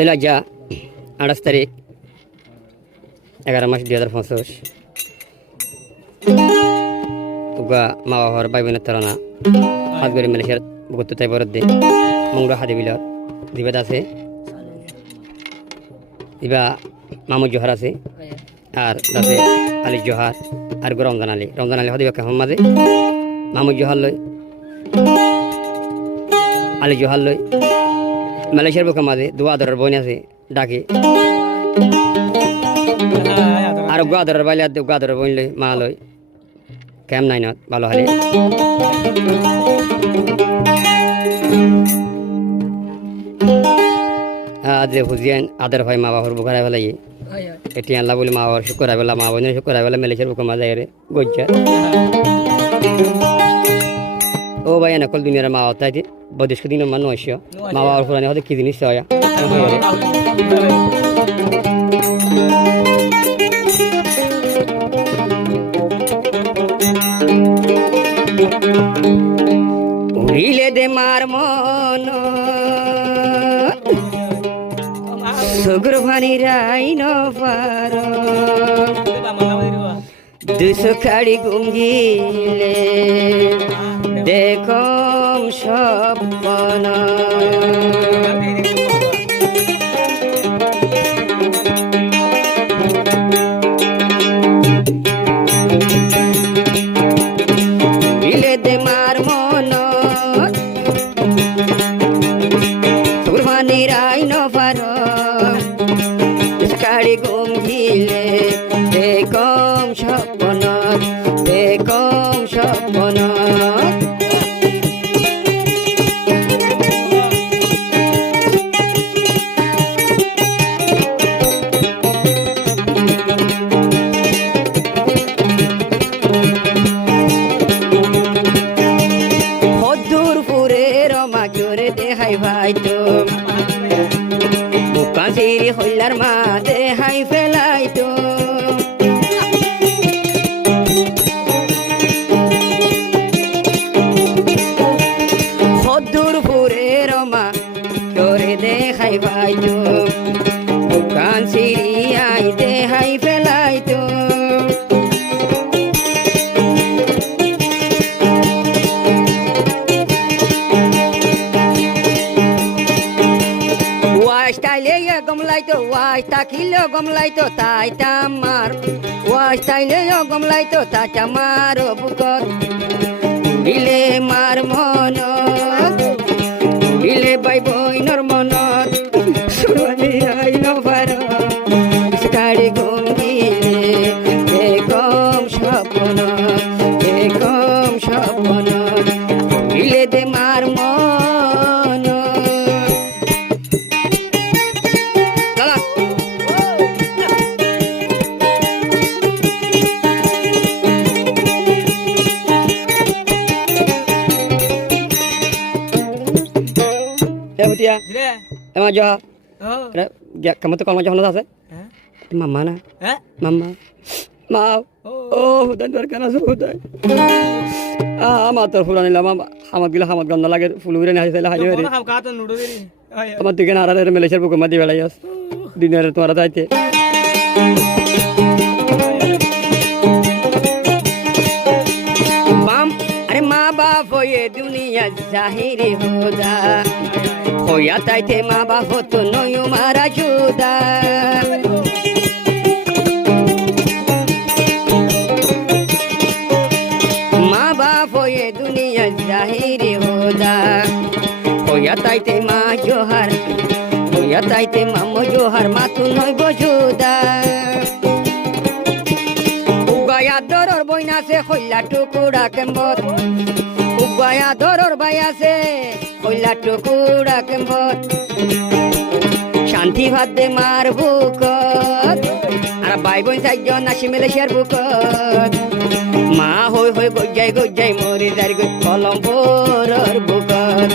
তাহলে আজ 28 তারিখ 11 মাস 2025 মা বাবার ভাই বোনের তারা হাত করে মালয়েশিয়ার বুকুত তাই বরদ দে মংলা হাদি বিলত দিবাদ আছে দিবা মামুদ জোহার আছে আর দাসে আলী জোহার আর রমজান আলী হদিবা কেমন মাঝে মামুদ জোহার লই আলী জোহার লই মালয়েশিয়ার বুকের মাঝে দুয়া আদরের বোন আছে ডাকে আর আদরের বাইলে আদরের বোন লই মা লই কেম নাই না ভালো হালে আজ হুজিয়ান আদর হয় মা বাবার বুকারাই বেলা এটি আনলা বলে মা বাবার শুক্র বেলা মা বোনের শুক্র বেলা মেলেছের বুকের মাঝে গজ্জা ও ভাই নকল দুনিয়ার মা হতাই বদেশ দিন মানুষ আসিও মা বাবার পুরানি হতে কি জিনিস হয় উড়িলে দে মার মন সুগুর ভানি রাইন পার দুশো খাড়ি গুঙ্গিলে দেখম স্বপ্ন উড়িলে দে মার মন সুগুর ভানি রাইন পার কাড়ি গুঙ্গিলে দেখম স্বপ্ন দেখম স্বপ্ন হদ্দুরপুরের মাঝরে দেখাই ভাই তো কাজির হইলার মা দেহাই ফেলাই তো হদ্দুরপুরের মা তোরে দেখাই ভাই তো কাঞ্চিরি আই দেহাই ফেলাই তো গমলাইতো ওয়াই তাকিল গমলাইতো তাই তামার ওয়াই তাইলে গমলাইতো তাই তামার বুকত দিলে মার মন দিলে বাই বইনর মনত সুরনি আইন ভার কাড়ি গঙ্গিলে দেখম স্বপ্ন দেখম স্বপ্ন দিলে দে মার মন emang jauh, kamu tuh kalau jauh nasi, mama na, mama, mau, oh dan berkana sudah, amatur fulan ini lama, amat gila amat ganda lagi, fuluran aja saya aja beri, amat tiga nara dari Malaysia bukan mati belayas, dunia itu ada aja. अरे माँ बाप हो ये दुनिया जाहिर होदा होया ताइते माँ बाप हो तो नयो मारा जुदा माँ बाप हो ये दुनिया जाहिर होदा होया ताइते माँ जोहर होया ताइते मामो जोहर माँ तू नय बजुदा দরর বইনাছে কইলা টুকুড়া কেম্বর উবায়া দরর বাইয়াছে কইলা টুকুড়া কেম্বর শান্তি ভাত দে মার বুকত আর ভাই বোন চারজন আসি মালয়েশিয়ার বুকত মা হই হই গজ্জাই গজ্জাই মরি যার গই কলম্বোর বুকত